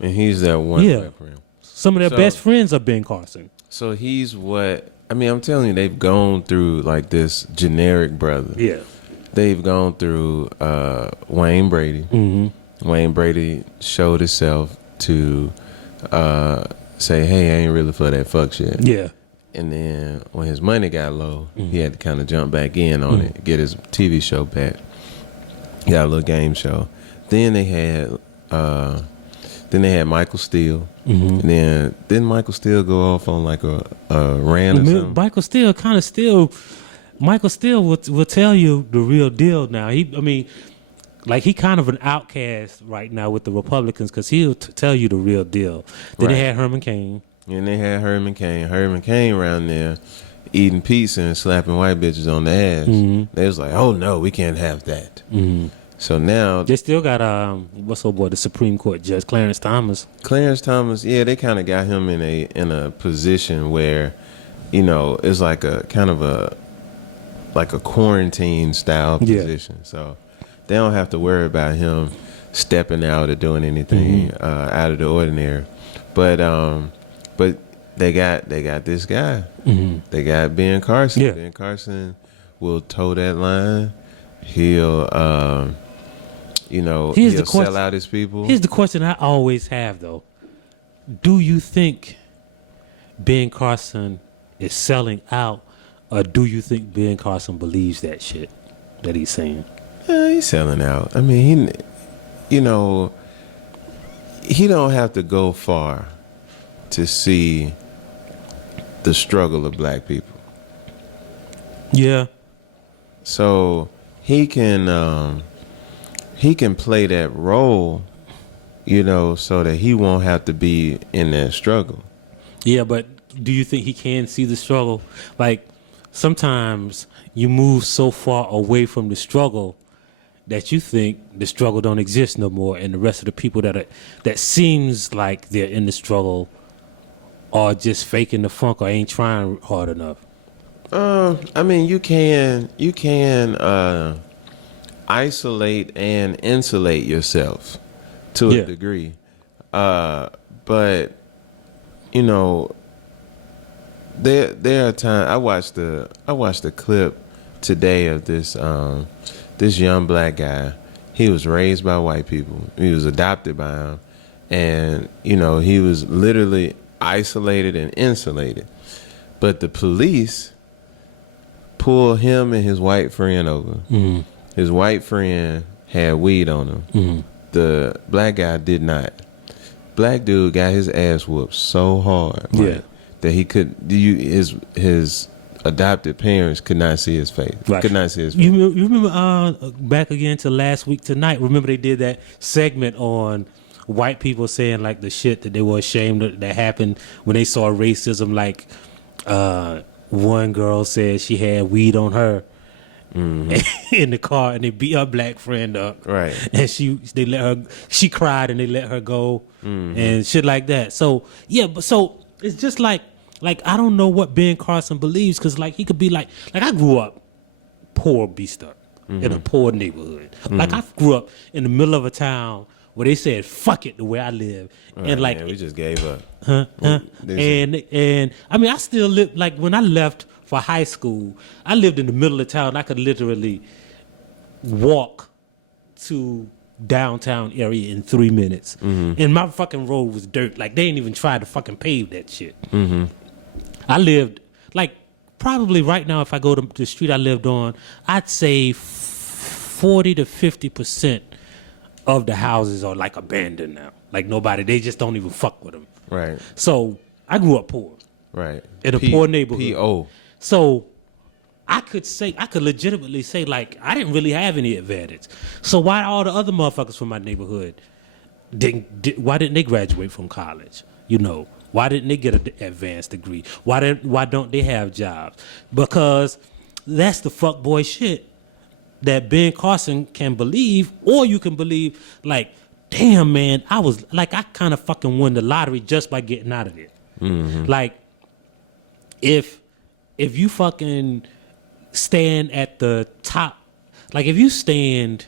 And he's that one black friend. Some of their best friends are Ben Carson. So he's what, I mean, I'm telling you, they've gone through like this generic brother. Yeah. They've gone through Wayne Brady. Mm-hmm. Wayne Brady showed himself to say, hey, I ain't really for that fuck shit. Yeah. And then when his money got low, he had to kind of jump back in on it, get his TV show back. He got a little game show. Then they had Michael Steele. And then didn't Michael Steele go off on like a rant or something? Michael Steele will tell you the real deal now. He kind of an outcast right now with the Republicans because he'll tell you the real deal. Then they had Herman Cain. And they had Herman Cain. Herman Cain around there eating pizza and slapping white bitches on the ass. They was like, oh no, we can't have that. So now they still got the Supreme Court Judge Clarence Thomas. Yeah, they kind of got him in a position where, it's like a kind of a quarantine style position. So they don't have to worry about him stepping out or doing anything out of the ordinary. But they got this guy. They got Ben Carson. Yeah. Ben Carson will toe that line. He'll sell out his people. Here's the question I always have though: do you think Ben Carson is selling out, or do you think Ben Carson believes that shit that he's saying? He's selling out. I mean, he don't have to go far to see the struggle of black people. Yeah. So he can play that role, so that he won't have to be in that struggle. Yeah, but do you think he can see the struggle? Like, sometimes you move so far away from the struggle that you think the struggle don't exist no more, and the rest of the people that seems like they're in the struggle are just faking the funk or ain't trying hard enough. I mean, you can isolate and insulate yourself to a degree, but there are times I watched a clip today of this young black guy. He was raised by white people. He was adopted by them, and he was literally isolated and insulated. But the police pulled him and his white friend over. His white friend had weed on him. The black guy did not. Black dude got his ass whooped so hard, that he could. His adopted parents could not see his face. Right. Could not see his face. You remember back again to last week tonight? Remember they did that segment on white people saying like the shit that they were ashamed that happened when they saw racism. Like one girl said she had weed on her. In the car, and they beat her black friend up. Right. And she cried and they let her go and shit like that. So yeah, but so it's just like I don't know what Ben Carson believes, because like he could be like I grew up poor BStuc in a poor neighborhood. Like I grew up in the middle of a town where they said fuck it the way I live, and like we just gave up. And I mean I still live, like when I left for high school, I lived in the middle of town. I could literally walk to downtown area in 3 minutes. And my fucking road was dirt. Like, they ain't even tried to fucking pave that shit. I lived, like, probably right now, if I go to the street I lived on, I'd say 40 to 50% of the houses are like abandoned now. Like nobody, they just don't even fuck with them. Right. So I grew up poor. Right. In a poor neighborhood. P.O. So I could legitimately say, like, I didn't really have any advantage. So why all the other motherfuckers from my neighborhood why didn't they graduate from college? You know, why didn't they get an advanced degree? Why don't they have jobs? Because that's the fuckboy shit that Ben Carson can believe, or you can believe, like, damn, man, I kind of fucking won the lottery just by getting out of it. Mm-hmm. Like, if you fucking stand at the top, like if you stand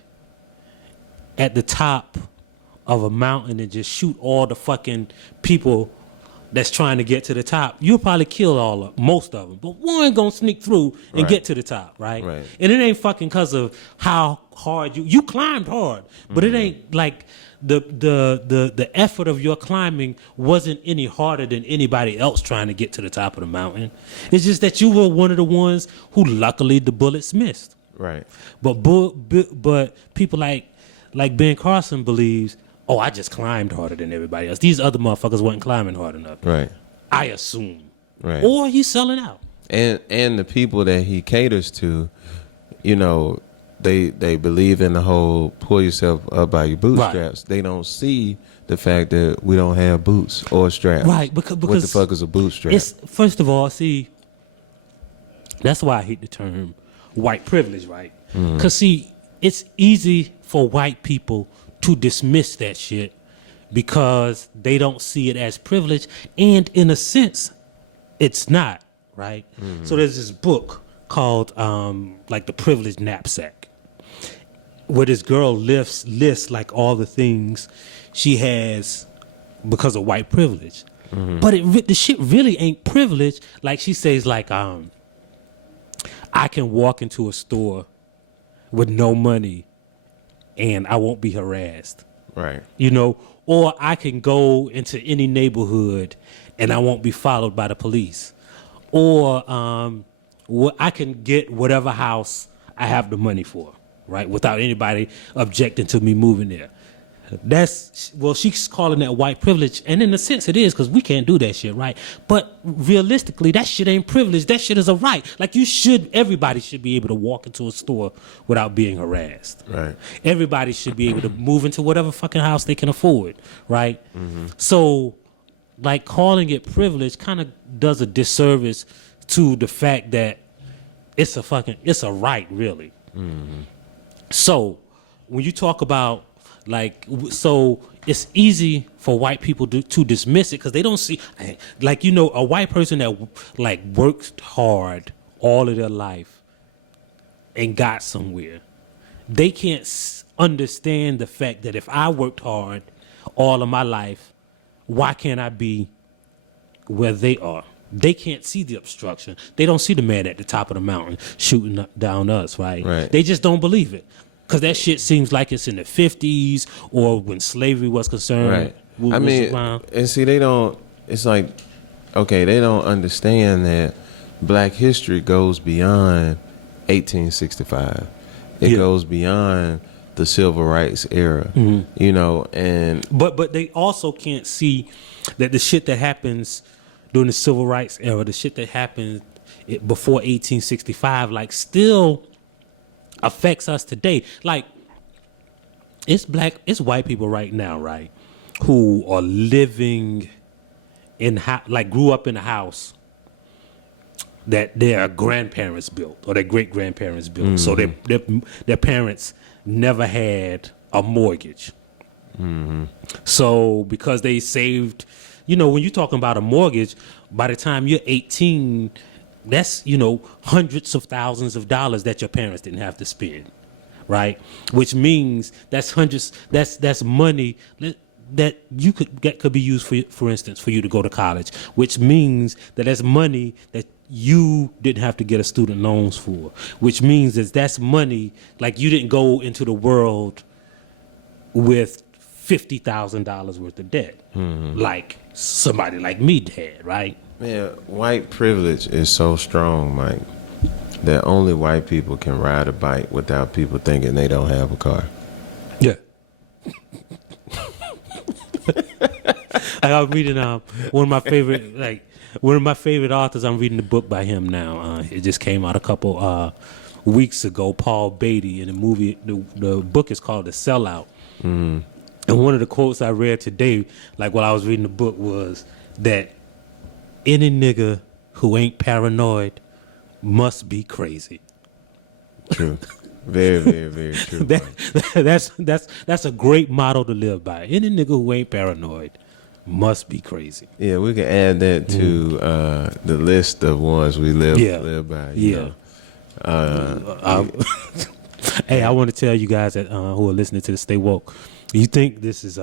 at the top of a mountain and just shoot all the fucking people that's trying to get to the top, you'll probably kill most of them. But one gonna sneak through and get to the top, right? And it ain't fucking because of how hard you climbed hard, but it ain't like the effort of your climbing wasn't any harder than anybody else trying to get to the top of the mountain. It's just that you were one of the ones who luckily the bullets missed. Right. But people like Ben Carson believes, oh, I just climbed harder than everybody else. These other motherfuckers wasn't climbing hard enough. Right. I assume. Right. Or he's selling out. And the people that he caters to, you know, they believe in the whole pull yourself up by your bootstraps. Right. They don't see the fact that we don't have boots or straps. Right. Because what the fuck is a bootstrap? It's, first of all, see, that's why I hate the term white privilege, right? Because, see, it's easy for white people to dismiss that shit because they don't see it as privilege, and in a sense, it's not, right? So there's this book called like The Privileged Knapsack, where this girl lists like all the things she has because of white privilege. But the shit really ain't privilege. Like she says, like I can walk into a store with no money and I won't be harassed. Right. You know, or I can go into any neighborhood and I won't be followed by the police. Or I can get whatever house I have the money for, right? Without anybody objecting to me moving there. She's calling that white privilege, and in a sense it is, because we can't do that shit, right? But realistically, that shit ain't privilege. That shit is a right. Like everybody should be able to walk into a store without being harassed. Right. Everybody should be able to move into whatever fucking house they can afford, right? So, like, calling it privilege kind of does a disservice to the fact that it's a right, really. So, when you talk about, like, so it's easy for white people to dismiss it because they don't see, like, you know, a white person that like worked hard all of their life and got somewhere, they can't understand the fact that if I worked hard all of my life, why can't I be where they are? They can't see the obstruction. They don't see the man at the top of the mountain shooting down us, right? They just don't believe it. Because that shit seems like it's in the 50s or when slavery was concerned. Right. I mean, and see, they don't, it's like, okay, they don't understand that black history goes beyond 1865. It goes beyond the civil rights era, you know, and... But they also can't see that the shit that happens during the civil rights era, the shit that happened before 1865, like, still affects us today. Like, it's white people right now, right, who are living in like grew up in a house that their grandparents built or their great grandparents built. So their parents never had a mortgage. So because they saved, you know, when you're talking about a mortgage, by the time you're 18, that's, you know, hundreds of thousands of dollars that your parents didn't have to spend, right? Which means that's money that you could be used for instance, for you to go to college. Which means that's money that you didn't have to get a student loans for. Which means that's money, like, you didn't go into the world with $50,000 worth of debt, like somebody like me had, right? Man, white privilege is so strong, Mike, that only white people can ride a bike without people thinking they don't have a car. Yeah. I'm reading one of my favorite authors. I'm reading the book by him now. It just came out a couple weeks ago. Paul Beatty, and the book is called The Sellout. And one of the quotes I read today, like while I was reading the book, was that any nigga who ain't paranoid must be crazy. True. Very, very, very true. That's a great motto to live by. Any nigga who ain't paranoid must be crazy. Yeah, we can add that to the list of ones we live by. You know. Hey, I want to tell you guys that who are listening to the Stay Woke, you think this is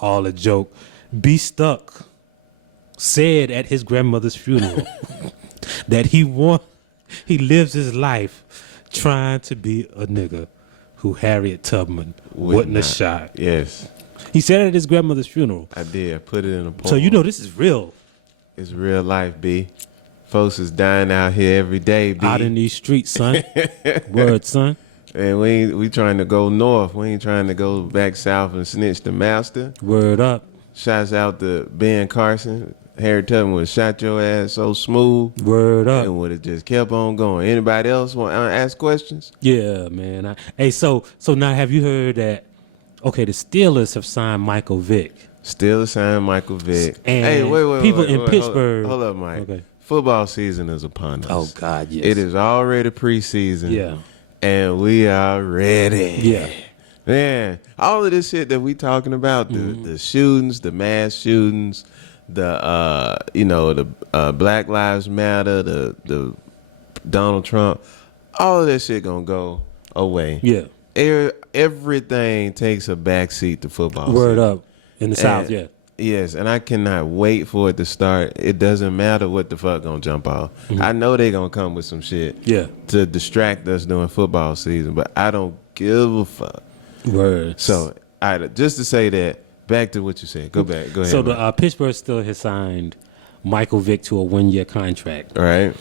all a joke. BStuc said at his grandmother's funeral that he lives his life trying to be a nigga who Harriet Tubman wouldn't have shot. Yes. He said it at his grandmother's funeral. I did. I put it in a poem. So you know this is real. It's real life, B. Folks is dying out here every day, B. Out in these streets, son. Word, son. And we trying to go north. We ain't trying to go back south and snitch the master. Word up. Shouts out to Ben Carson. Harriet Tubman would have shot your ass so smooth. Word up. And would have just kept on going. Anybody else want to ask questions? Yeah, man. So now have you heard that, okay, the Steelers have signed Michael Vick. Steelers signed Michael Vick. And hey, wait. people in Pittsburgh. Hold up, Mike. Okay. Football season is upon us. Oh, God, yes. It is already preseason. Yeah. And we are ready. Yeah. Man, all of this shit that we talking about, the shootings, the mass shootings, the Black Lives Matter, the Donald Trump, all of that shit gonna go away. Yeah. Everything takes a backseat to football. Word up. In the South, yeah. Yes, and I cannot wait for it to start. It doesn't matter what the fuck gonna jump off. I know they gonna come with some shit to distract us during football season, but I don't give a fuck. Word. So, just to say that, back to what you said. Go ahead. So the Pittsburgh still has signed Michael Vick to a 1-year contract. All right.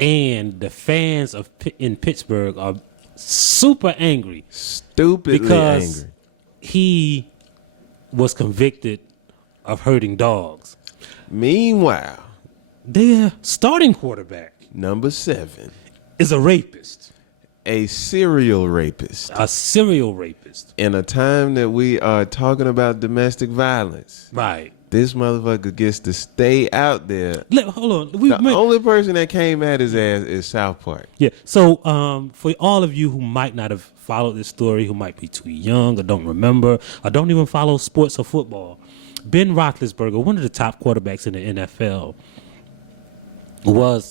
And the fans in Pittsburgh are super angry. Stupidly because angry. He was convicted of hurting dogs. Meanwhile, their starting quarterback, number 7, is a rapist. A serial rapist. A serial rapist. In a time that we are talking about domestic violence. Right. This motherfucker gets to stay out there. Hold on. The only person that came at his ass is South Park. Yeah. So for all of you who might not have followed this story, who might be too young or don't remember or don't even follow sports or football, Ben Roethlisberger, one of the top quarterbacks in the NFL,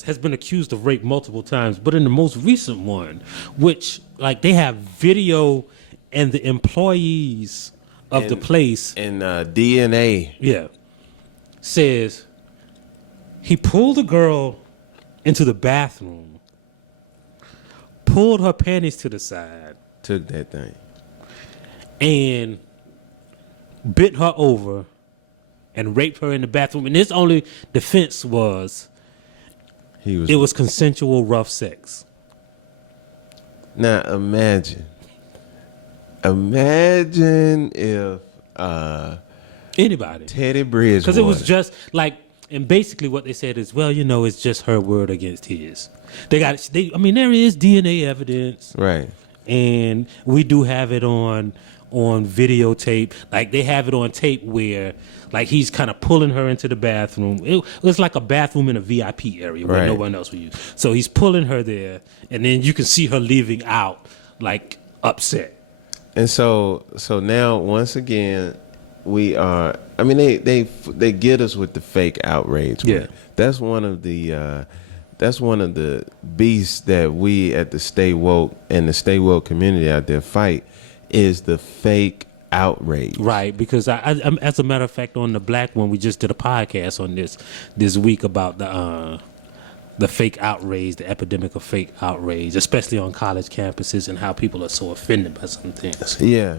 has been accused of rape multiple times, but in the most recent one, which they have video and the employees of the place and DNA, says he pulled a girl into the bathroom, pulled her panties to the side, took that thing, and bent her over and raped her in the bathroom. And his only defense was it was consensual rough sex. Now imagine if anybody, Teddy Bridgewater, because it was just and basically what they said is, well, it's just her word against his. There is DNA evidence, right? And we do have it on videotape. They have it on tape where he's kind of pulling her into the bathroom. It was like a bathroom in a VIP area where no one else would use. So he's pulling her there, and then you can see her leaving out upset. And so now once again we are. I mean they get us with the fake outrage. Yeah, that's one of the beasts that we at the Stay Woke and the Stay Woke community out there fight is the fake outrage. Right, because I'm as a matter of fact, on the Black One, we just did a podcast on this week about the fake outrage, the epidemic of fake outrage, especially on college campuses, and how people are so offended by some things. Yeah.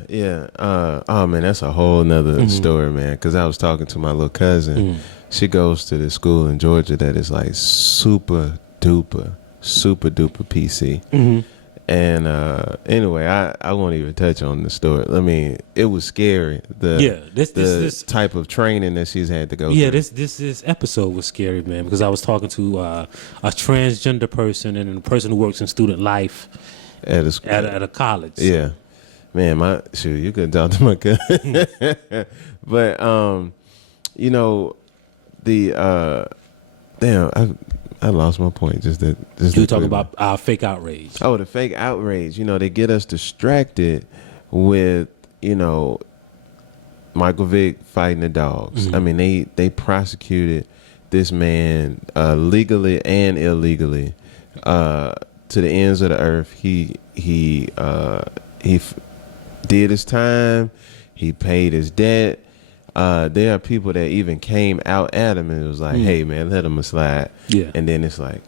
Oh man, that's a whole nother story, man. Because I was talking to my little cousin. She goes to this school in Georgia that is super duper PC. And anyway, I won't even touch on the story. I mean, it was scary. This type of training that she's had to go through. This episode was scary, man, because I was talking to a transgender person and a person who works in student life at a college. Yeah, man, you couldn't talk to my cousin. But you know, the damn, I lost my point. You were talking about our fake outrage. Oh, the fake outrage. You know, they get us distracted with, you know, Michael Vick fighting the dogs. I mean, they prosecuted this man legally and illegally to the ends of the earth. He did his time. He paid his debt. There are people that even came out at him and it was like, "Hey, man, let him slide." Yeah, and then it's like,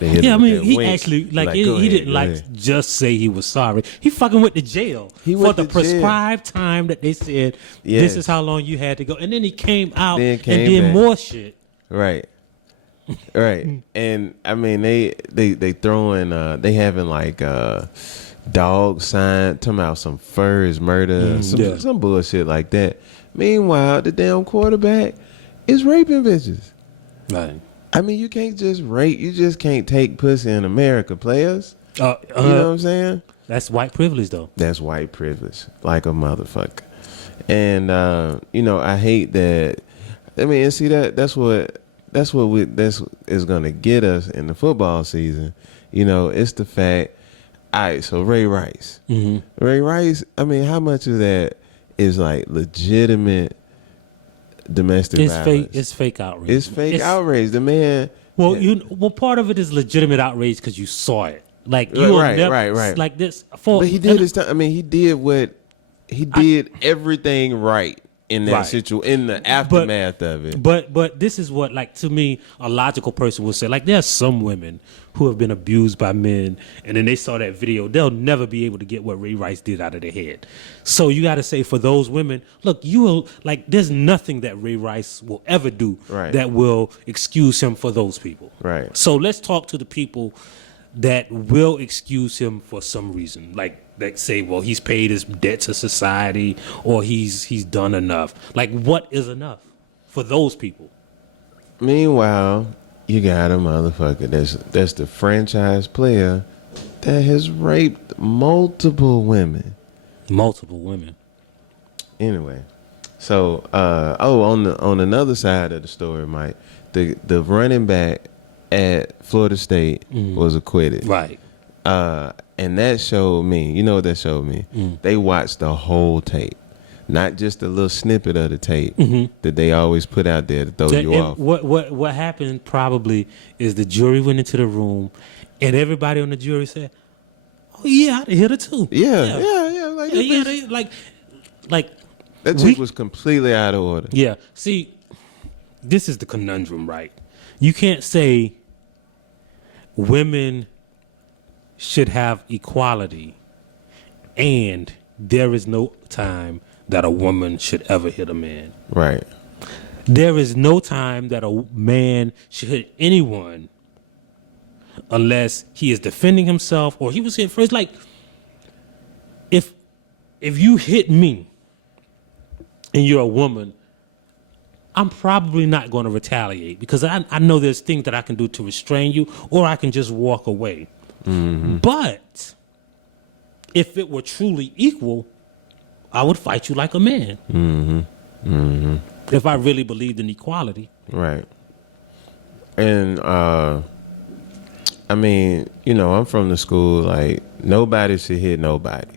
I mean, he actually he didn't just say he was sorry. He fucking went to jail for the prescribed time that they said. Yes. This is how long you had to go, and then he came out and did more shit. Right. And I mean, they throwing they having like dog sign talking about some fur is murder, some bullshit like that. Meanwhile, the damn quarterback is raping bitches. Right. I mean, you can't just rape. You just can't take pussy in America, players. You know what I'm saying? That's white privilege, though. That's white privilege, like a motherfucker. And you know, I hate that. I mean, and see that's what is gonna get us in the football season. You know, it's the fact. All right, so Ray Rice. Ray Rice. I mean, how much of that is like legitimate domestic violence? It's fake outrage. It's fake outrage. The man. Well, part of it is legitimate outrage because you saw it. Like you right. Like this. But he did his time. I mean, he did everything right in that situation, in the aftermath of it. But this is what, like, to me, a logical person would say. Like, there are some women who have been abused by men, and then they saw that video. They'll never be able to get what Ray Rice did out of their head. So you got to say, for those women, look, you will, like, there's nothing that Ray Rice will ever do that will excuse him for those people. Right. So let's talk to the people that will excuse him for some reason, like that say, well, he's paid his debt to society, or he's done enough. Like, what is enough for those people? Meanwhile, you got a motherfucker that's the franchise player that has raped multiple women. Anyway, so on another side of the story, Mike, the running back at Florida State was acquitted. Right. And that showed me, you know what that showed me? They watched the whole tape, not just a little snippet of the tape that they always put out there to throw you off. What happened probably is the jury went into the room and everybody on the jury said, "Oh yeah, I'd have hit her too." Yeah. Like that chick was completely out of order. Yeah. See, this is the conundrum, right? You can't say women should have equality and there is no time that a woman should ever hit a man. Right. There is no time that a man should hit anyone unless he is defending himself or he was hit first. Like, if you hit me and you're a woman, I'm probably not going to retaliate because I know there's things that I can do to restrain you, or I can just walk away. But if it were truly equal, I would fight you like a man. If I really believed in equality. Right. And I mean, you know, I'm from the school like nobody should hit nobody.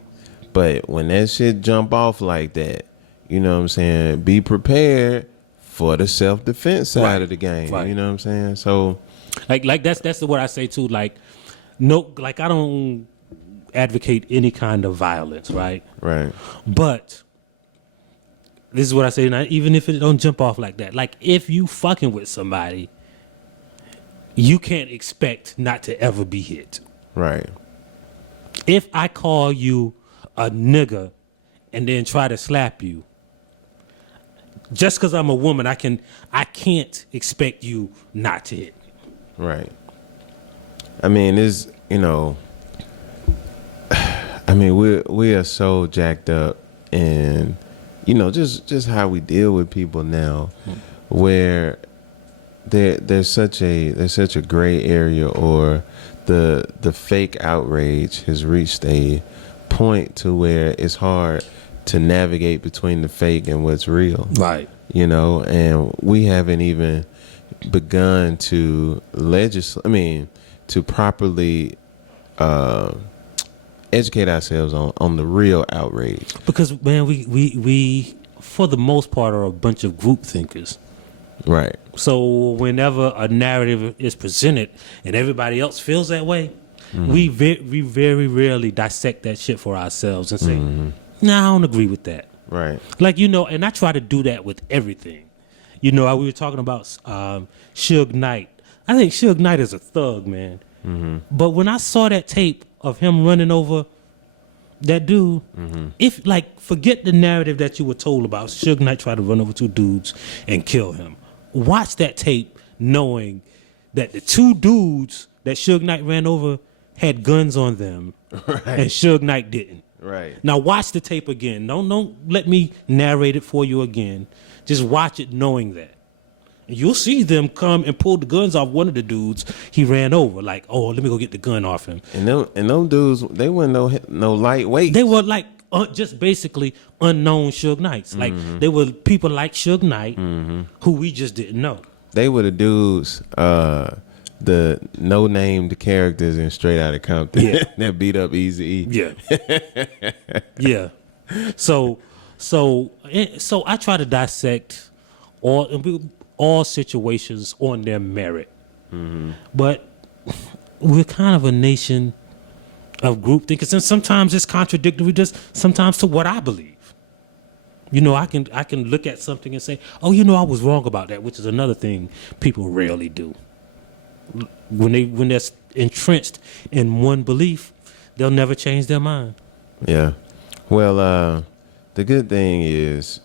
But when that shit jump off like that, you know what I'm saying, be prepared for the self-defense side of the game. You know what I'm saying? So like that's what I say too. Like, no, like I don't advocate any kind of violence, right? Right. But this is what I say, now, even if it don't jump off like that. Like, if you fucking with somebody, you can't expect not to ever be hit. Right. If I call you a nigga and then try to slap you, just because I'm a woman, I can't expect you not to hit me. Right. I mean, you know, I mean, we are so jacked up, and just how we deal with people now, where there's such a gray area, or the fake outrage has reached a point to where it's hard to navigate between the fake and what's real. Right. And we haven't even begun to to properly educate ourselves on the real outrage. Because, man, we for the most part are a bunch of group thinkers. Right. So whenever a narrative is presented and everybody else feels that way, we very rarely dissect that shit for ourselves and say, "Nah, I don't agree with that." Right. Like, and I try to do that with everything. We were talking about Suge Knight. I think Suge Knight is a thug, man. But when I saw that tape of him running over that dude, forget the narrative that you were told about Suge Knight tried to run over two dudes and kill him. Watch that tape knowing that the two dudes that Suge Knight ran over had guns on them, right, and Suge Knight didn't. Right. Now watch the tape again. Don't let me narrate it for you again. Just watch it knowing that. You'll see them come and pull the guns off one of the dudes he ran over. Like, oh, let me go get the gun off him. And them dudes, they weren't no lightweight. They were like just basically unknown Suge Knights. Like, they were people like Suge Knight who we just didn't know. They were the dudes, the no-named characters in Straight Outta Compton that beat up Eazy-E. Yeah. Yeah. So I try to dissect all situations on their merit. But we're kind of a nation of group thinkers, and sometimes it's contradictory just sometimes to what I believe. I can look at something and say, oh, I was wrong about that, which is another thing people rarely do. When they're entrenched in one belief, they'll never change their mind. Yeah. Well, the good thing is,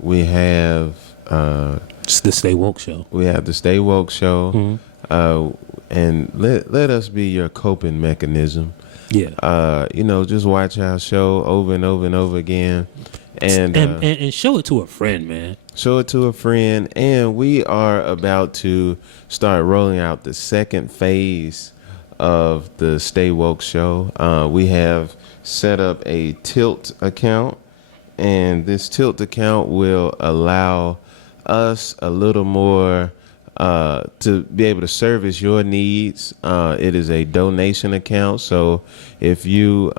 we have It's the StayWoke show. We have the StayWoke show. And let us be your coping mechanism. Yeah. Just watch our show over and over and over again. And show it to a friend, man. Show it to a friend. And we are about to start rolling out the second phase of the StayWoke show. We have set up a Tilt account, and this Tilt account will allow us a little more to be able to service your needs. It is a donation account, so if you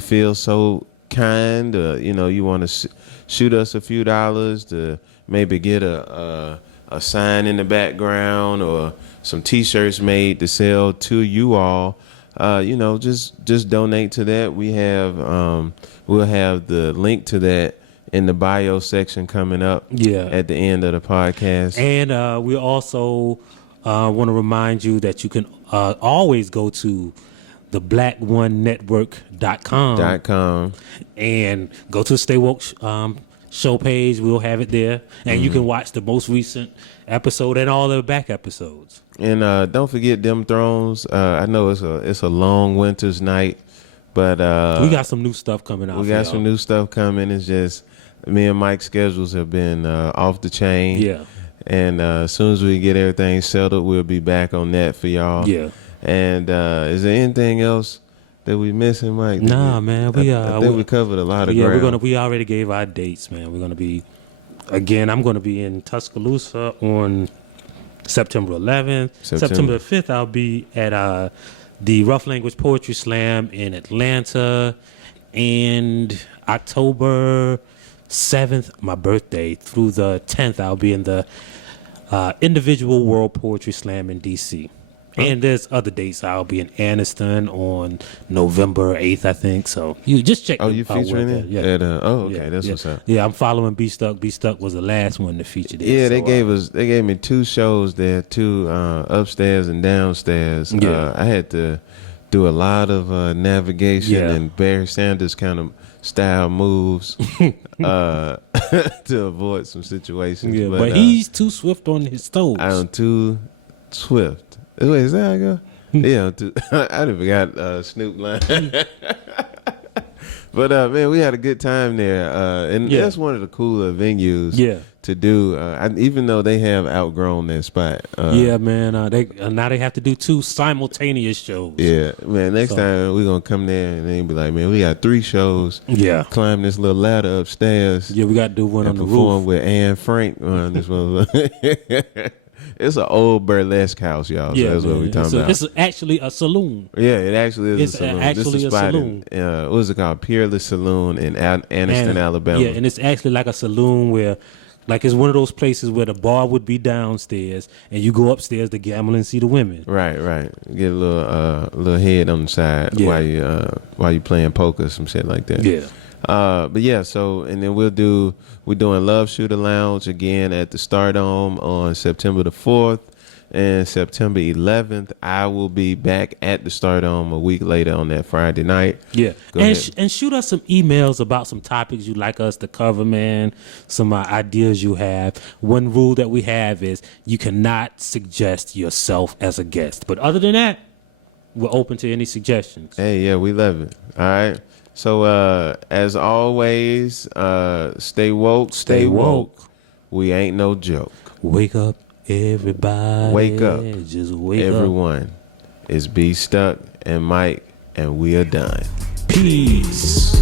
feel so kind, you want to shoot us a few dollars to maybe get a sign in the background or some T-shirts made to sell to you all, just donate to that. We have we'll have the link to that in the bio section coming up at the end of the podcast. And we also want to remind you that you can always go to the blackonenetwork.com and go to the StayWoke show page. We'll have it there. And you can watch the most recent episode and all the back episodes. And don't forget Them Thrones. I know it's a long winter's night, but we got some new stuff coming out. We got some new stuff coming. It's just me and Mike's schedules have been off the chain. Yeah. And as soon as we get everything settled, we'll be back on that for y'all. Yeah. And is there anything else that we missing, Mike? Nah, man. I think we covered a lot of ground. We already gave our dates, man. We're gonna be I'm gonna be in Tuscaloosa on September 11th. September 5th, I'll be at the Rough Language Poetry Slam in Atlanta, and October 7th, my birthday, through the 10th, I'll be in the Individual World Poetry Slam in D.C. And there's other dates. I'll be in Anniston on November 8th, I think. So you just check. Oh, you featuring it? Yeah. Okay, that's what's up. Yeah, I'm following BStuc. BStuc was the last one to feature this. Yeah, they gave me two shows there, two upstairs and downstairs. Yeah. I had to do a lot of navigation and Barry Sanders kind of style moves to avoid some situations. Yeah, but he's too swift on his toes. I'm too swift. Wait, is that how I go? Yeah, I done forgot Snoop line. But man, we had a good time there, and that's one of the cooler venues. To do, even though they have outgrown that spot. Yeah, man. They now they have to do 2 simultaneous shows. Yeah, man. Next time we're gonna come there and they be like, man, we got 3 shows. Yeah, climb this little ladder upstairs. Yeah, we got to do one on the perform roof with Anne Frank on this one. It's an old burlesque house, y'all. So that's what we talking about. It's actually a saloon. Yeah, it actually is a saloon. Actually a saloon. What was it called? Peerless Saloon in Anniston, Alabama. Yeah, and it's actually like a saloon where, like, it's one of those places where the bar would be downstairs and you go upstairs to gamble and see the women. Right. Get a little head on the side while you playing poker, some shit like that. Yeah. But yeah, so and then we're doing Love Shooter Lounge again at the Stardome on September the 4th and September 11th. I will be back at the Stardome a week later on that Friday night. Yeah, and shoot us some emails about some topics you'd like us to cover, man. Some ideas you have. One rule that we have is you cannot suggest yourself as a guest. But other than that, we're open to any suggestions. Hey, yeah, we love it. All right. So, as always, stay woke, stay woke. We ain't no joke. Wake up, everybody. Wake up. Just wake up. Everyone. It's BStuc and Mike, and we are done. Peace.